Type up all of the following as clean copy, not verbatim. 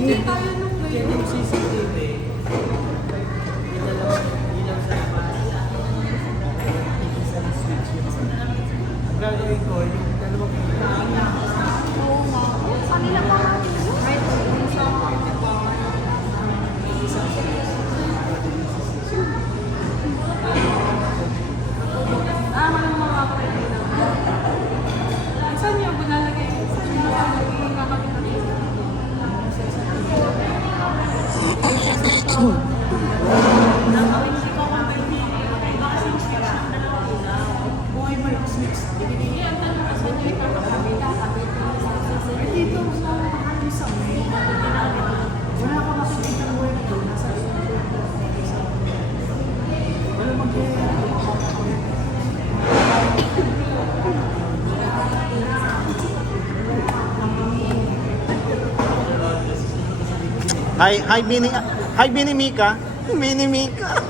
Hindi tayo nung Yan yung CCTV. Ilang sa switch yun. Ang gagawin ko, yung dalawang Oo nga. Kanila pa natin yun. Right. Walang mga kapatid. Saan niyo bunalagay? Saan niyo bunalagay? Hi, Bini Mika. Bini Mika.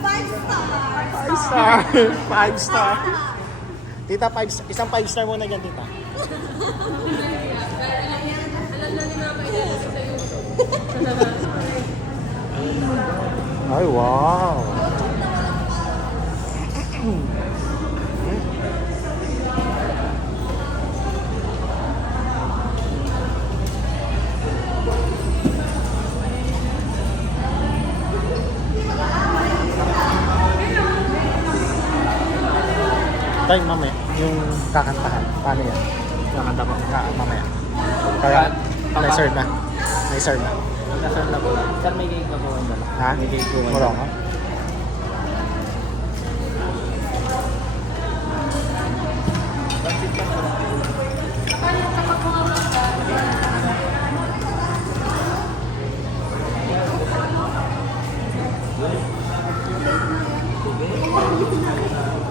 5 star. 5 star. Tita, isang 5 star muna dyan, tita. Ay, wow. Tay, mamaya, yung kakantahan, paano yan? Kakanta mo? Mamaya. Kaya, na-serve na. Na-serve na. Magkasal na po lang. Sir, may cake na po ang dala. Ha? May cake po. Mura ka?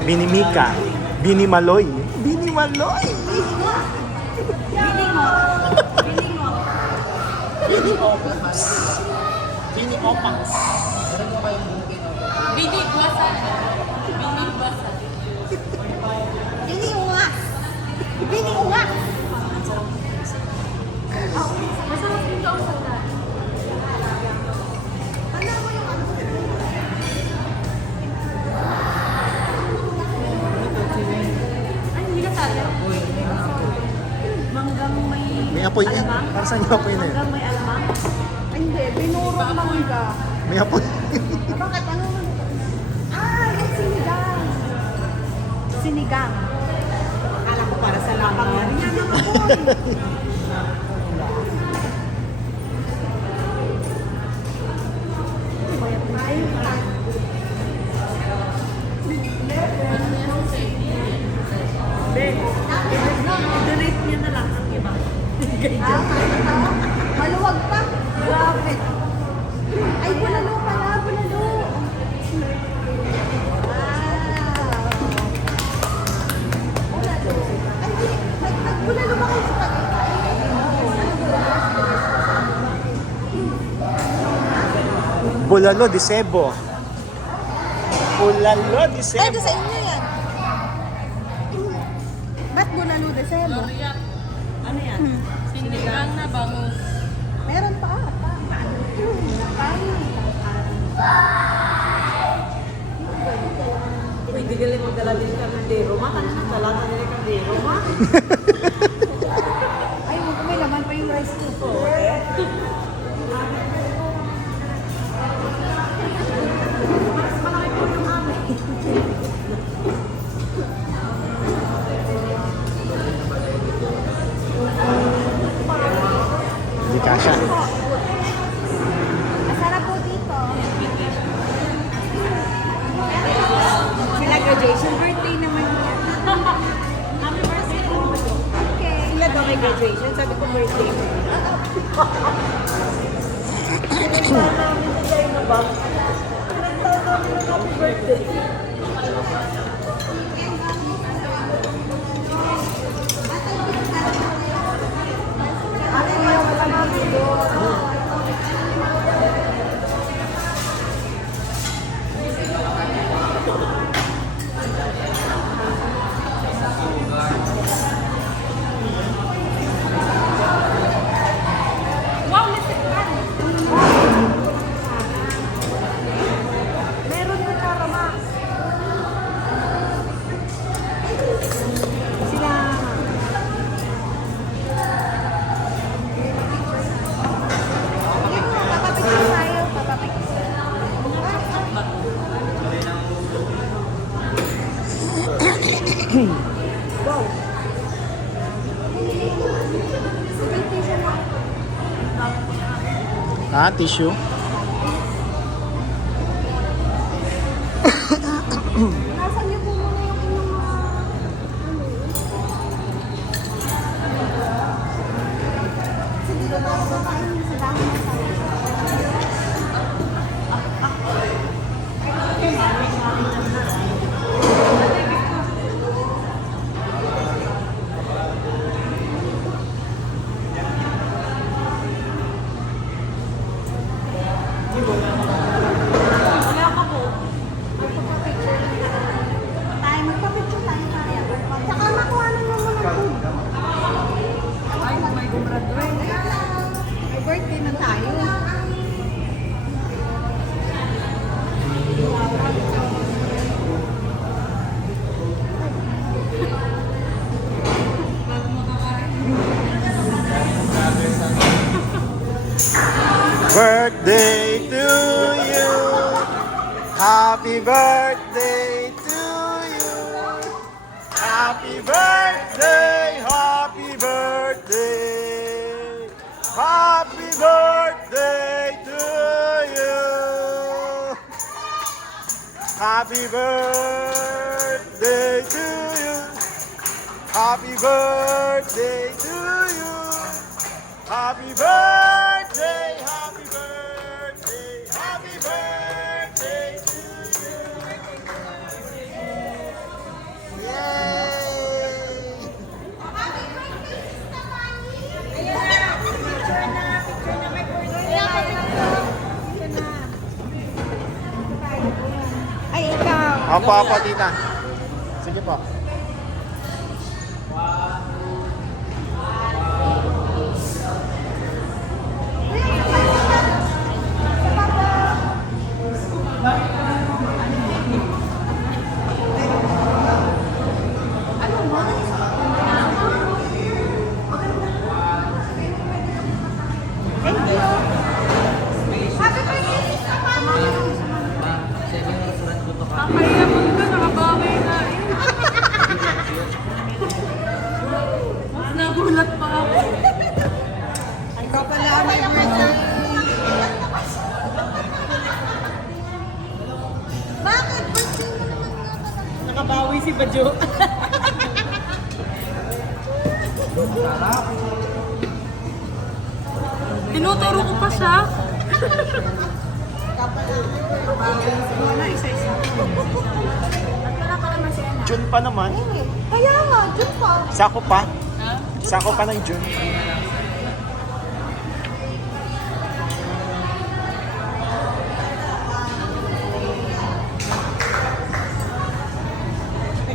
Bini Mika. Bini Maloy. Bini Maloy. Bini Opans. Bini Opans. Binigwasan. Binigwasan. Biniungas. Biniungas. Masarap dito ang sanda. Ay, hindi ka tayo. Manggang May apoy eh. Para saan yung apoy na yun? Manggang may alamang. Hindi, binurong mangga. May apoy. Bakit? Ano? Yung sinigang. Sinigang. Akala ko para sa lapang. Yan ang apoy. Donate niya na lang ang iba. Maluwag pa. Grabe. Ay, bulalo pala, bulalo. Wow. Bulalo. Ay, bulalo ba kayo sa Bulalo de Cebo. Bulalo de Ay, Cebo. sa inyo yan. Ba't bulalo de sebo? Ano yan? Sinigang na bangus. Meron pa. Pwede galing magdala din ka ng dero. Mata na ng dala na nila kang dero, ma? Ay, may laman pa yung rice ko. Hindi kasha. Masarap po dito. Sila graduation birthday naman yan. Happy birthday po. Okay. Sila daw may graduation. Sabi ko birthday mo. Pinagdaan namin sa tayo na ba? Pinagdaan namin ng happy birthday. Ate, may wala namin doon. Ah, tissue. Nasaan niyo po muna yung inyong mga... Kasi dito tayo kakainin sa dami ng sabi. Wala ka po. Tayo, magpapicture tayo tayo. Tsaka makuha na naman ng food. Ay, may gumraduate. May birthday na tayo. Birthday to you. Happy birthday to you. Happy birthday, happy birthday. Happy birthday to you. Happy birthday to you. Happy birthday to you. Happy birthday, happy birthday, happy birthday to you. Yay! Ay, ikaw. Apa, tita. Sige po. Thank you. Happy birthday, Sister Mami. Kaya mo ka, nakabawi na eh. Mas nagulat pa ako. Ikaw pala ang may birthday. Bakit? Birthday mo naman nga talaga. Nakabawi si Badjo. Tinuturo ko pa siya. Wala, isa-isa. Wala ka naman siya na. June pa naman. Kaya nga, dyan pa. Sako pa. Ha? Sako pa ng June.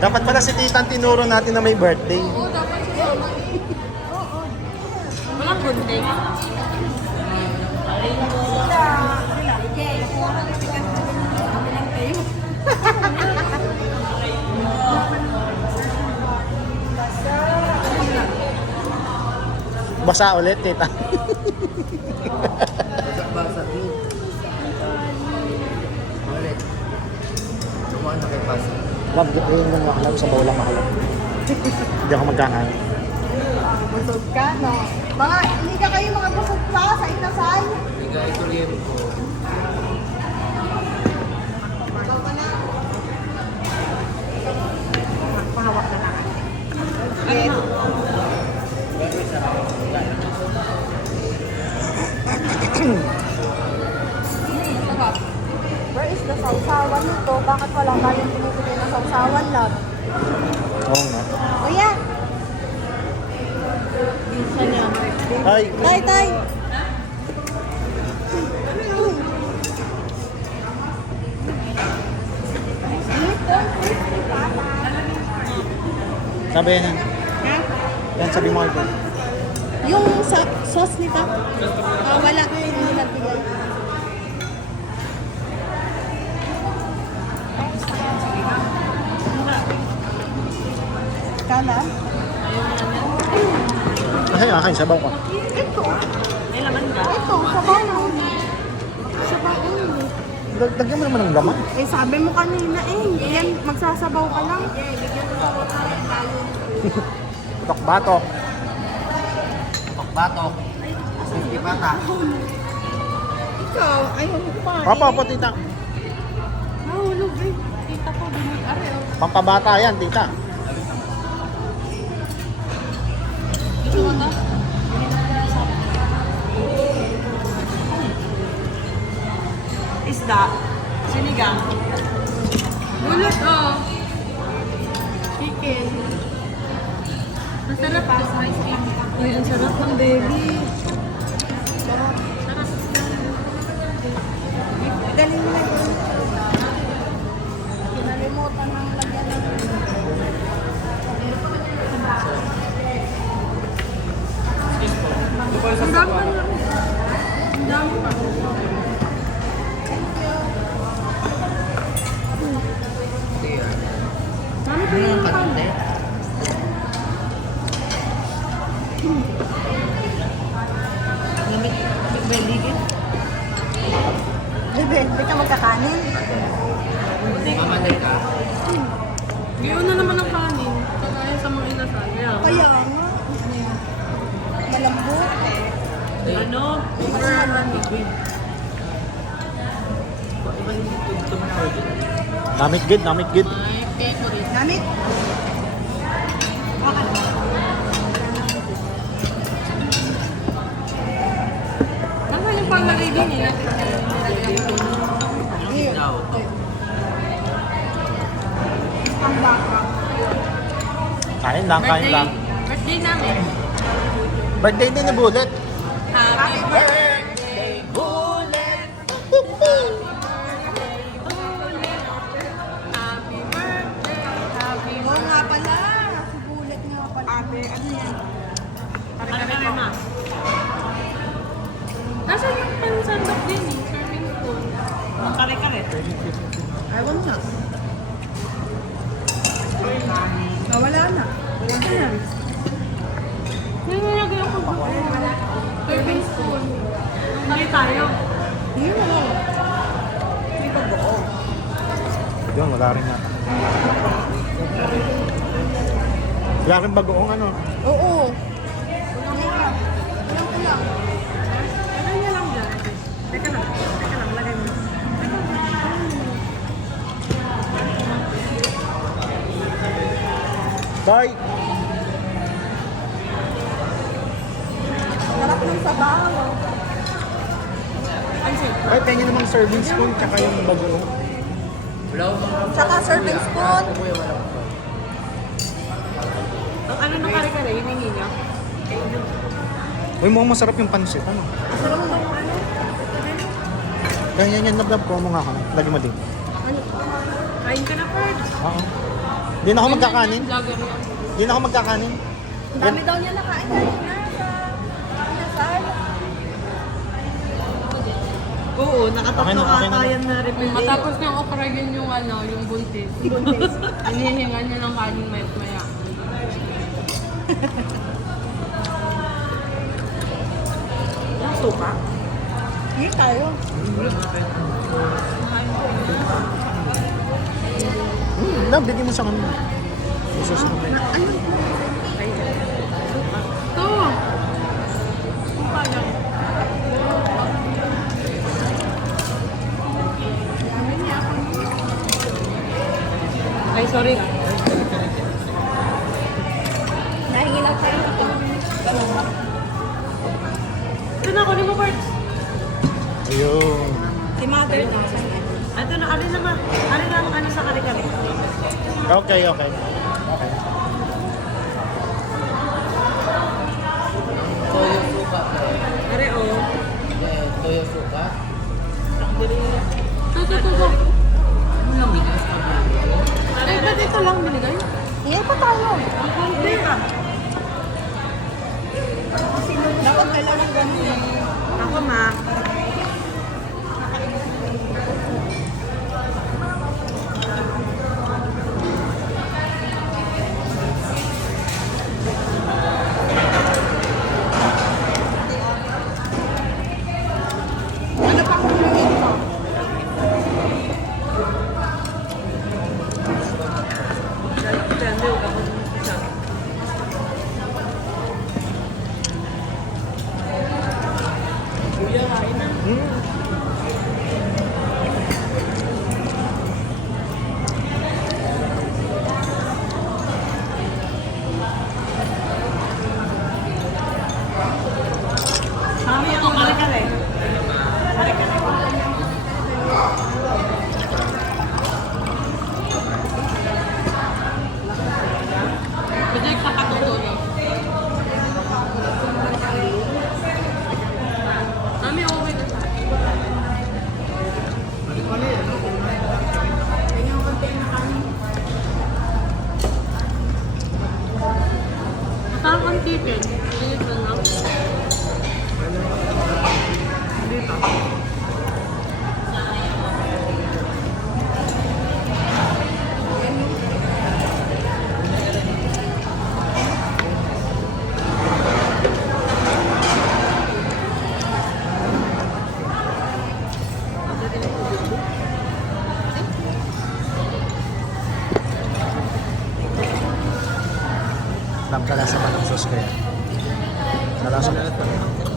Dapat pala si tita ang tinuro natin na may birthday. Oo, dapat siya. Walang gunting. Basa ulit, tita. Basa din. Ulit. Sumuha na kay Pasa. Love, yun yung makalab sa bawlang makalab. Hindi ako magkakan. Busog ka, no? Mga, hindi ka kayo mga busog pa sa itasay. Bigay ko rin po. Pahawak na lang. Yes. Where is the sausawan nito? Bakit walang galing pinipili na sausawan lang? Oo nga. Kuya! Ay, Tay, tay! sabi yan. Ha? Yan, sabi mo ito. Yung sauce nito? Wala. Hindi nagbigay. Kanan? Ay, akin, sabaw ko. Ito. May laman ka? Ito, sabaw na. Sabaw only. Lagyan mo naman ng laman. Eh, sabi mo kanina eh. Yan, magsasabaw ka lang. Batok. Batok. 50 bata. Ikaw, ayaw mo kumain. Opo, opo, tita. Nahulog eh. Tita ko, dumag are oh. Pampabata yan, tita. Ito mo na. Isda. Sinigang. Bulot oh. Chicken. Masarap ah, sa ice cream. Uy, ang sarap ng baby. Sarap. Dali mo na yun. Kinalimutan ng lagyan ng... Ang dami pa na. Ang dami pa. Dami pa yung kante. Beligin. Bebe, hindi ka magkakanin. Mamatay ka. Ngayon na naman ang kanin. Kagaya sa mga inasal. Yeah. Kaya nga. Malambot. Ano? Iba yung tugtog na order. Namit good, namit good. My favorite. Namit. Okay. Nasaan yung panlagay din eh? Here. Daw. Ang baka. Kain lang, kain lang. Birthday namin. Birthday din ni Bullet. Happy birthday. Happy birthday. Happy Oo nga pala. Si Bullet nga pala. Ate, ano yan? birthday. Ma. Nasaan yung pansandok din eh? Serving spoon. Ang kare-kare. Ayaw na. Nawala na. Wala na yan. Nilagay ako ba? Serving spoon. Hindi tayo. Hindi mo. Hindi pa buo. Yun, wala rin na. Wala rin bagoong ano. Oo. Ilang ko lang. Lagay niya lang dyan. Teka lang. Lagay mo. Bye! Sarap ng sabaw. Ay, pengen namang serving spoon tsaka yung bagoong. Tsaka serving spoon. Ang ano ng kare-kare, yung hini niya. Uy, mukhang masarap yung pansit. Ano? Sarap ng ano? Kaya yan, nag-promo nga ako. Lagi mo din. Ano? Kain ka na, Ferd. Oo. Hindi na ako magkakanin. Vlogger yan. Hindi na ako magkakanin. Ang dami daw niya nakain kanina sa Inasal. Oo, nakatatlo Okay na, okay ata na. yan na repeat. Matapos niyang operahin yung ano, yung buntis. Buntis. Hinihingan niya ng kanin maya. Ang suka. Hindi tayo. Bigyan mo sa kanila. Isos mo. Ito! Suka lang. Ay, sorry. Nahingi lang tayo ito. Ito na, kunin mo, Ferd. Ayun. Si mother na. Ito na, alin naman. Alin ang ano sa kare-kare? Okay, okay. Okay. Toyo suka. Are, oh. Toyo suka. Ito. Ano lang bigas pa ba? Ay, ba't ito lang binigay? Hingi pa tayo. Hindi ka. Dapat kailangan ganun eh. Ako, ma. Ano pa kung lumin mo? Depende, huwag ako isa. Kuya, kain Kalasa ba ng sauce ko yan? Kalasa. Ano na ito?